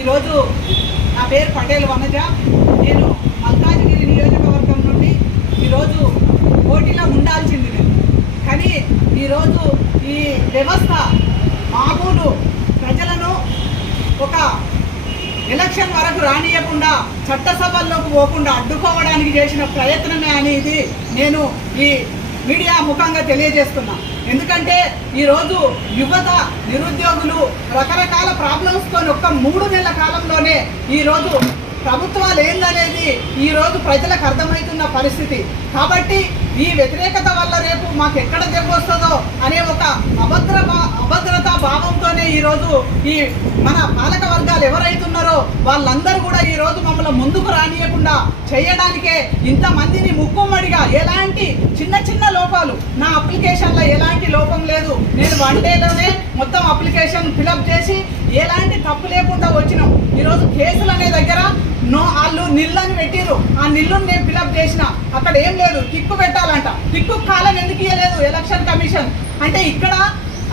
ఈరోజు నా పేరు పటేల్ వనజ. నేను మల్కాజిగిరి నియోజకవర్గం నుండి ఈరోజు పోటీలో ఉండాల్సింది నేను. కానీ ఈరోజు ఈ వ్యవస్థ మామూలు ప్రజలను ఒక ఎలక్షన్ వరకు రానియకుండా చట్టసభల్లోకి పోకుండా అడ్డుకోవడానికి చేసిన ప్రయత్నమే అనేది నేను ఈ మీడియా ముఖంగా తెలియజేస్తున్నాను ఎందుకంటే ఈరోజు యువత నిరుద్యోగులు రకరకాల ప్రాబ్లమ్స్తో ఒక్క మూడు నెలల కాలంలోనే ఈరోజు ప్రభుత్వాలు ఏందనేది ఈరోజు ప్రజలకు అర్థమవుతున్న పరిస్థితి. కాబట్టి ఈ వ్యతిరేకత వల్ల రేపు మాకు ఎక్కడ దెబ్బొస్తుందో అనే ఒక అభద్ర అభద్రతా భావంతోనే ఈరోజు ఈ మన పాలక వర్గాలు ఎవరైతున్నారు వాళ్ళందరూ కూడా ఈరోజు మమ్మల్ని ముందుకు రానియకుండా చేయడానికే ఇంతమందిని ముక్కుమ్మడిగా ఎలాంటి చిన్న చిన్న లోపాలు. నా అప్లికేషన్లో ఎలాంటి లోపం లేదు. నేను వన్ డేలోనే మొత్తం అప్లికేషన్ ఫిలప్ చేసి ఎలాంటి తప్పు లేకుండా వచ్చినాం. ఈరోజు కేసులు అనే దగ్గర నో వాళ్ళు నిల్లని పెట్టిరు ఆ నిల్లుని నేను ఫిలప్ చేసిన. అక్కడ ఏం లేదు. టిక్కు పెట్టాలంట. టిక్కు కాలం ఎందుకు ఇవ్వలేదు ఎలక్షన్ కమిషన్. అంటే ఇక్కడ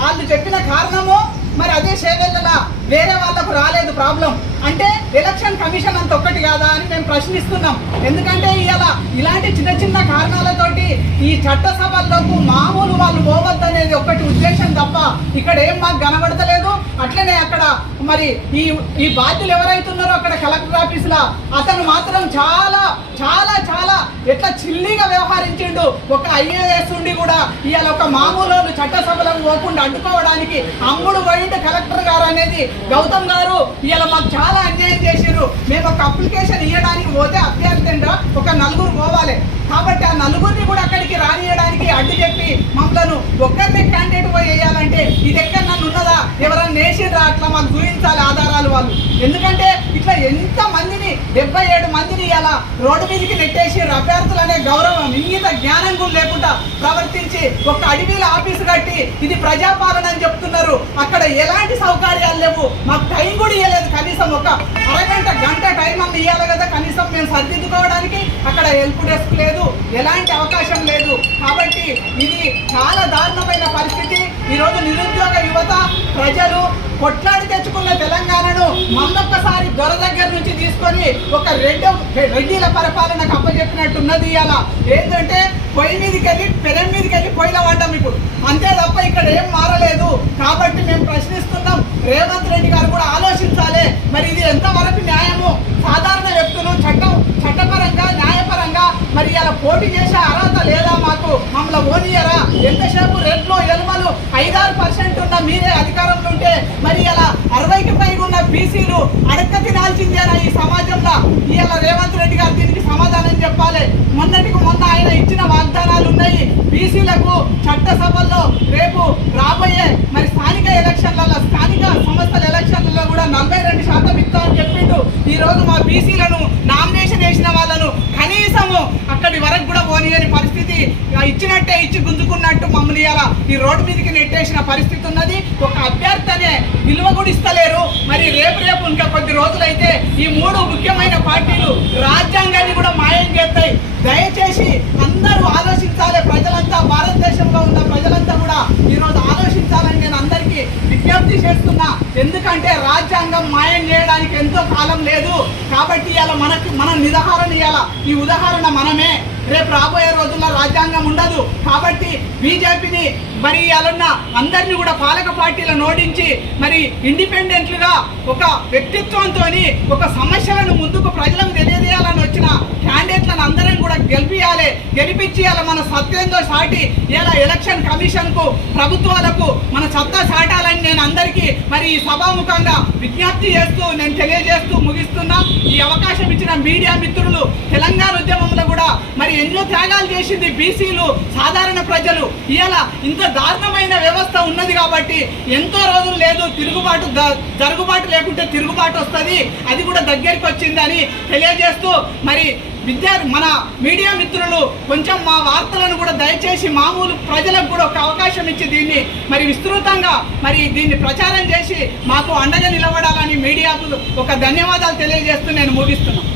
వాళ్ళు చెప్పిన కారణము మరి అదే షేవెళ్ళలా వేరే వాళ్ళకు రాలేదు ప్రాబ్లం. అంటే ఎలక్షన్ కమిషన్ అంత ఒక్కటి కాదా అని మేము ప్రశ్నిస్తున్నాం. ఎందుకంటే ఇలా ఇలాంటి చిన్న చిన్న కారణాలు చట్టసభల్లోకి మామూలు వాళ్ళు పోవద్దు అనేది ఒక్కటి ఉద్దేశం తప్ప ఇక్కడ ఏం మాకు కనబడతలేదు. అట్లనే అక్కడ మరి ఈ ఈ బాధ్యులు ఎవరైతున్నారో అక్కడ కలెక్టర్ ఆఫీసులో అతను మాత్రం చాలా చాలా చాలా ఎట్లా చిల్లిగా వ్యవహరించిండు. ఒక ఐఏఎస్ ఉండి కూడా ఇవాళ ఒక మామూలు వాళ్ళు చట్టసభలకు పోకుండా అడ్డుకోవడానికి అమ్ముడు పోయిండు కలెక్టర్ గారు అనేది. గౌతమ్ గారు ఇవాళ మాకు చాలా అన్యాయం చేసిర్రు మేము ఒక అప్లికేషన్ ఇవ్వడానికి పోతే మమ్మలను ఒక్కరిని క్యాండిడేట్ పోయి వేయాలంటే ఇది ఎక్కడ నన్ను ఉన్నదా? ఎవరన్నా వేసిర్రా అట్లా మాకు చూపించాలి ఆధారాలు వాళ్ళు. ఎందుకంటే ఇట్లా ఎంత మందిని డెబ్బై ఏడు మందిని ఇలా రోడ్డు మీదకి నెట్టేసి అభ్యర్థులు అనే గౌరవం ఇంగిత జ్ఞానం కూడా లేకుండా ప్రవర్తించి ఒక అడవిల ఆఫీసు కట్టి ఇది ప్రజాపాలన అని చెప్తున్నారు. అక్కడ ఎలాంటి సౌకర్యాలు లేవు. మాకు టైం కూడా ఇవ్వలేదు కనీసం ఒక అరగంట గంట టైం అన్న ఇవ్వాలి కదా కనీసం మేము సర్దిద్దుకోవడానికి అక్కడ హెల్ప్ డెస్క్ లేదు ఎలాంటి అవకాశం లేదు కాబట్టి ఇది చాలా దారుణమైన పరిస్థితి ఈరోజు నిరుద్యోగ యువత ప్రజలు కొట్లాడి తెచ్చుకున్న తెలంగాణను మళ్ళొక్కసారి దొర దగ్గర నుంచి తీసుకొని ఒక రెండు రెడ్డిల పరిపాలనకు అప్పచెప్పినట్టున్నది ఇలా ఏంటంటే పొయ్యి మీదకి వెళ్ళి పెనం మీదకి వెళ్ళి పొయ్యిలో వాడడం ఇప్పుడు. అంతే తప్ప ఇక్కడ ఏం మారలేదు. కాబట్టి మేము ప్రశ్నిస్తున్నాం. రేవంత్ రెడ్డి గారు కూడా ఆలోచించాలి. మరి ఇది ఎంతవరకు న్యాయము? సాధారణ వ్యక్తులు చట్టం చట్టపరంగా న్యాయపరంగా మరి ఇలా పోటీ చేసే అర్హత మీరు అడక్క తినాల్సిందేనా ఈ సమాజంలో? ఇలా రేవంత్ రెడ్డి గారు దీనికి సమాధానం చెప్పాలి. మొన్నటికి మొన్న ఆయన ఇచ్చిన వాగ్దానాలు ఉన్నాయి. బీసీలకు చట్టసభల్లో రేపు రాబోయే మరి స్థానిక ఎలక్షన్లలో స్థానిక సంస్థల ఎలక్షన్లలో కూడా నలభై రెండు శాతం ఇస్తామని చెప్పిండు. ఈరోజు మా బీసీలను నామినేషన్ వేసిన వాళ్ళను కనీసము అక్కడి వరకు కూడా పోనీయని పరిస్థితి ఇచ్చినట్టే ఇచ్చి గుంజుకున్నట్టు మమ్మల్ని ఇలా ఈ రోడ్డు మీదకి నెట్టేసిన పరిస్థితి ఉన్నది. ఒక అభ్యర్థనే విలువ కూడా రేపు రేపు ఇంకా కొద్ది రోజులైతే ఈ మూడు ముఖ్యమైన పార్టీలు రాజ్యాంగాన్ని కూడా మాయం చేస్తాయి. దయచేసి అందరూ ఆలోచించాలి ప్రజలంతా భారతదేశంలో ఉన్న ప్రజలంతా కూడా ఈరోజు ఆలోచించాలని నేను అందరికీ విజ్ఞప్తి చేస్తున్నా. ఎందుకంటే రాజ్యాంగం మాయం చేయడానికి ఎంతో కాలం లేదు. కాబట్టి ఇవాళ మనకి మన నిదహారణ ఇవాళ. ఈ ఉదాహరణ మనమే. రేపు రాబోయే రోజుల్లో రాజ్యాంగం ఉండదు. కాబట్టి బీజేపీని మరి ఇవాళన్న అందరినీ కూడా పాలక పార్టీలను ఓడించి మరి ఇండిపెండెంట్లుగా ఒక వ్యక్తిత్వంతో ఒక సమస్యలను ముందుకు ప్రజలకు తెలియజేయాలని వచ్చిన క్యాండిడేట్లను అందరం కూడా గెలిపియాలి గెలిపించి అలా మన సత్యంతో సాటి ఇలా ఎలక్షన్ కమిషన్కు ప్రభుత్వాలకు మన సత్తా చాటాలని నేను అందరికీ మరి ఈ సభాముఖంగా విజ్ఞప్తి చేస్తూ నేను తెలియజేస్తూ ముగిస్తున్నా. ఈ అవకాశం ఇచ్చిన మీడియా మిత్రులు తెలంగాణ ఉద్యమంలో కూడా మరి ఎన్నో త్యాగాలు చేసింది బీసీలు సాధారణ ప్రజలు. ఇలా ఇంత దారుణమైన వ్యవస్థ ఉన్నది కాబట్టి ఎంతో రోజులు లేదు తిరుగుబాటు జరుగుబాటు లేకుంటే తిరుగుబాటు వస్తుంది. అది కూడా దగ్గరికి వచ్చిందని తెలియజేస్తూ మరి విద్యార్థి మన మీడియా మిత్రులు కొంచెం మా వార్తలను కూడా దయచేసి మామూలు ప్రజలకు కూడా ఒక అవకాశం ఇచ్చి దీన్ని మరి విస్తృతంగా మరి దీన్ని ప్రచారం చేసి మాకు అండగా నిలబడాలని మీడియాకు ఒక ధన్యవాదాలు తెలియజేస్తూ నేను ముగిస్తున్నాను